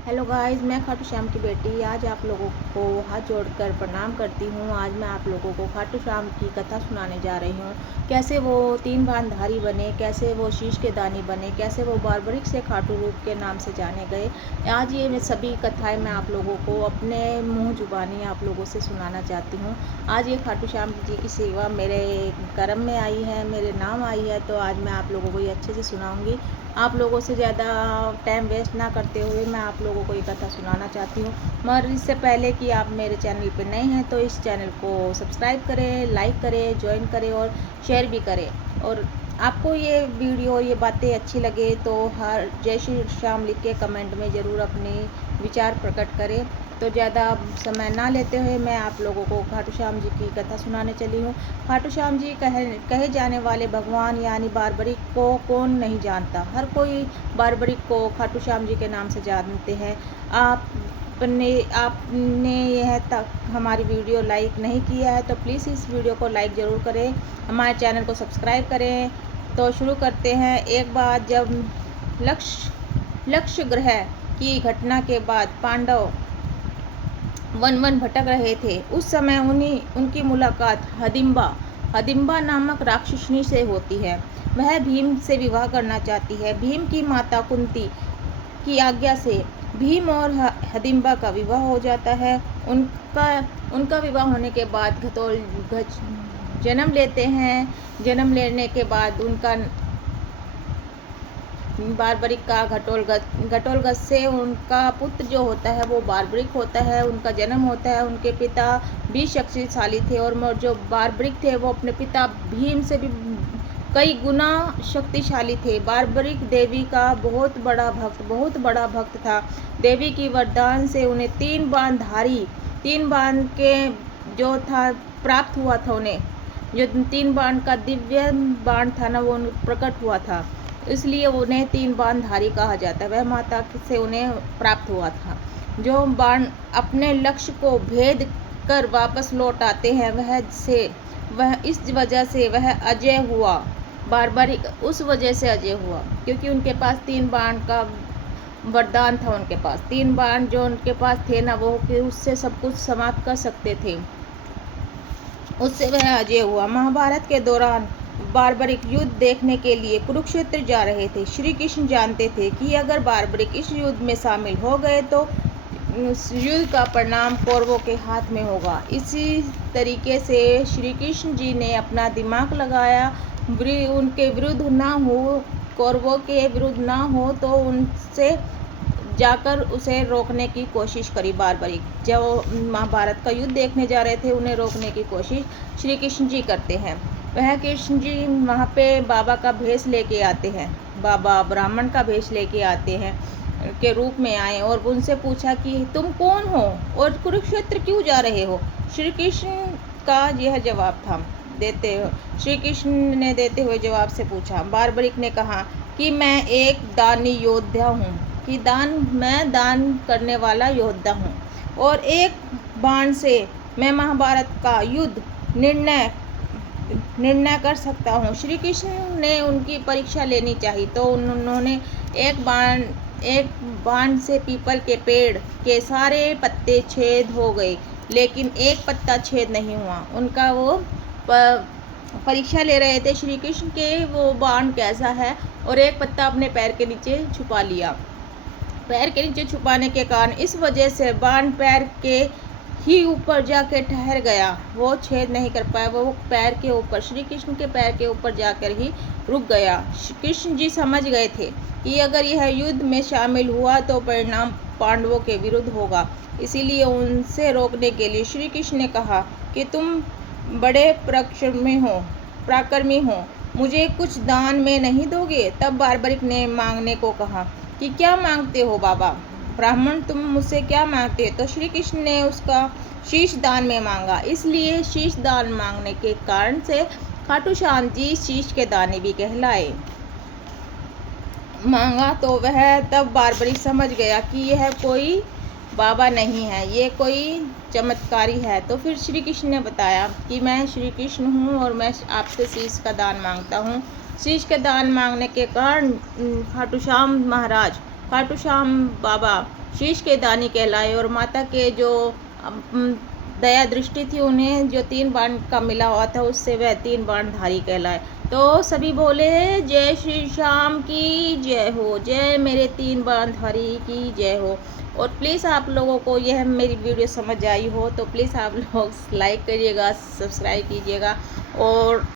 Hello guys, मैं खाटू श्याम की बेटी आज आप लोगों को हाथ जोड़कर प्रणाम करती हूँ। आज मैं आप लोगों को खाटू श्याम की कथा सुनाने जा रही हूँ। कैसे वो तीन बांधारी बने, कैसे वो शीश के दानी बने, कैसे वो बारबरिक से खाटू रूप के नाम से जाने गए। आज ये मैं सभी कथाएं मैं आप लोगों को अपने मुँह जुबानी आप लोगों से सुनाना चाहती हूँ। आज ये खाटू श्याम जी की सेवा मेरे कर्म में आई है, मेरे नाम आई है, तो आज मैं आप लोगों को ये अच्छे से सुनाऊँगी। आप लोगों से ज़्यादा टाइम वेस्ट ना करते हुए मैं आप लोगों को ये कथा सुनाना चाहती हूँ। मगर इससे पहले कि आप मेरे चैनल पर नए हैं तो इस चैनल को सब्सक्राइब करें, लाइक करें, ज्वाइन करें और शेयर भी करें। और आपको ये वीडियो, ये बातें अच्छी लगे तो हर जय श्री श्याम लिख के कमेंट में ज़रूर अपने विचार प्रकट करें। तो ज़्यादा समय ना लेते हुए मैं आप लोगों को खाटू श्याम जी की कथा सुनाने चली हूँ। खाटू श्याम जी कहे जाने वाले भगवान यानी बारबरिक को कौन नहीं जानता। हर कोई बारबरिक को खाटू श्याम जी के नाम से जानते हैं। आपने यह तक हमारी वीडियो लाइक नहीं किया है तो प्लीज़ इस वीडियो को लाइक ज़रूर करें, हमारे चैनल को सब्सक्राइब करें। तो शुरू करते हैं। एक बार जब लक्ष्य ग्रह की घटना के बाद पांडव वन भटक रहे थे, उस समय उनकी मुलाकात हदिम्बा नामक राक्षसनी से होती है। वह भीम से विवाह करना चाहती है। भीम की माता कुंती की आज्ञा से भीम और हदिम्बा का विवाह हो जाता है। उनका विवाह होने के बाद घटोत्कच जन्म लेते हैं। जन्म लेने के बाद उनका बारबरिक का घटोत्कच से उनका पुत्र जो होता है वो बारबरिक होता है। उनका जन्म होता है। उनके पिता भी शक्तिशाली थे और जो बारबरिक थे वो अपने पिता भीम से भी कई गुना शक्तिशाली थे। बारबरिक देवी का बहुत बड़ा भक्त था। देवी की वरदान से उन्हें तीन बाण के जो था प्राप्त हुआ था। उन्हें जो तीन बाण का दिव्य बाण था ना, वो प्रकट हुआ था, इसलिए उन्हें तीन बाणधारी कहा जाता है। वह माता से उन्हें प्राप्त हुआ था। जो बाण अपने लक्ष्य को भेद कर वापस लौट आते हैं, वह इस वजह से वह अजय हुआ। बारबरिक उस वजह से अजय हुआ क्योंकि उनके पास तीन बाण का वरदान था। उनके पास तीन बाण जो उनके पास थे ना, वो कि उससे सब कुछ समाप्त कर सकते थे, उससे वह अजय हुआ। महाभारत के दौरान बारबरिक युद्ध देखने के लिए कुरुक्षेत्र जा रहे थे। श्री कृष्ण जानते थे कि अगर बारबरिक इस युद्ध में शामिल हो गए तो उस युद्ध का परिणाम कौरवों के हाथ में होगा। इसी तरीके से श्री कृष्ण जी ने अपना दिमाग लगाया, उनके विरुद्ध ना हो, कौरवों के विरुद्ध ना हो, तो उनसे जाकर उसे रोकने की कोशिश करी। बारबरिक जब महाभारत का युद्ध देखने जा रहे थे, उन्हें रोकने की कोशिश श्री कृष्ण जी करते हैं। वह कृष्ण जी वहाँ पे बाबा का भेष लेके आते हैं। बाबा ब्राह्मण का भेष लेके आते हैं के रूप में आए और उनसे पूछा कि तुम कौन हो और कुरुक्षेत्र क्यों जा रहे हो। श्री कृष्ण का यह जवाब था। श्री कृष्ण ने देते हुए जवाब से पूछा। बारबरिक ने कहा कि मैं एक दानी योद्धा हूँ, कि मैं दान करने वाला योद्धा हूँ और एक बाण से मैं महाभारत का युद्ध निर्णय कर सकता हूँ। श्री कृष्ण ने उनकी परीक्षा लेनी चाहिए तो उन्होंने एक बाण से पीपल के पेड़ के सारे पत्ते छेद हो गए, लेकिन एक पत्ता छेद नहीं हुआ। उनका वो परीक्षा ले रहे थे श्री कृष्ण के वो बाण कैसा है, और एक पत्ता अपने पैर के नीचे छुपा लिया। पैर के नीचे छुपाने के कारण इस वजह से बाण पैर के ही ऊपर जाकर ठहर गया, वो छेद नहीं कर पाया। वो पैर के ऊपर, श्री कृष्ण के पैर के ऊपर जाकर ही रुक गया। कृष्ण जी समझ गए थे कि अगर यह युद्ध में शामिल हुआ तो परिणाम पांडवों के विरुद्ध होगा। इसीलिए उनसे रोकने के लिए श्री कृष्ण ने कहा कि तुम बड़े पराक्रमी हो, मुझे कुछ दान में नहीं दोगे। तब बारबरिक ने मांगने को कहा कि क्या मांगते हो बाबा ब्राह्मण, तुम मुझसे क्या मांगते हो। तो श्री कृष्ण ने उसका शीश दान में मांगा। इसलिए शीश दान मांगने के कारण से खाटू श्याम जी शीश के दानी भी कहलाए। मांगा तो वह तब बारबरिक समझ गया कि यह कोई बाबा नहीं है, ये कोई चमत्कारी है। तो फिर श्री कृष्ण ने बताया कि मैं श्री कृष्ण हूँ और मैं आपसे शीश का दान मांगता हूँ। शीश के दान मांगने के कारण खाटू श्याम बाबा शीश के दानी कहलाए, और माता के जो दया दृष्टि थी उन्हें जो 3 बाण का मिला हुआ था उससे वह 3 बाणधारी कहलाए। तो सभी बोले जय श्री श्याम की जय हो, जय मेरे 3 बाणधारी की जय हो। और प्लीज़ आप लोगों को यह मेरी वीडियो समझ आई हो तो प्लीज़ आप लोग लाइक करिएगा, सब्सक्राइब कीजिएगा और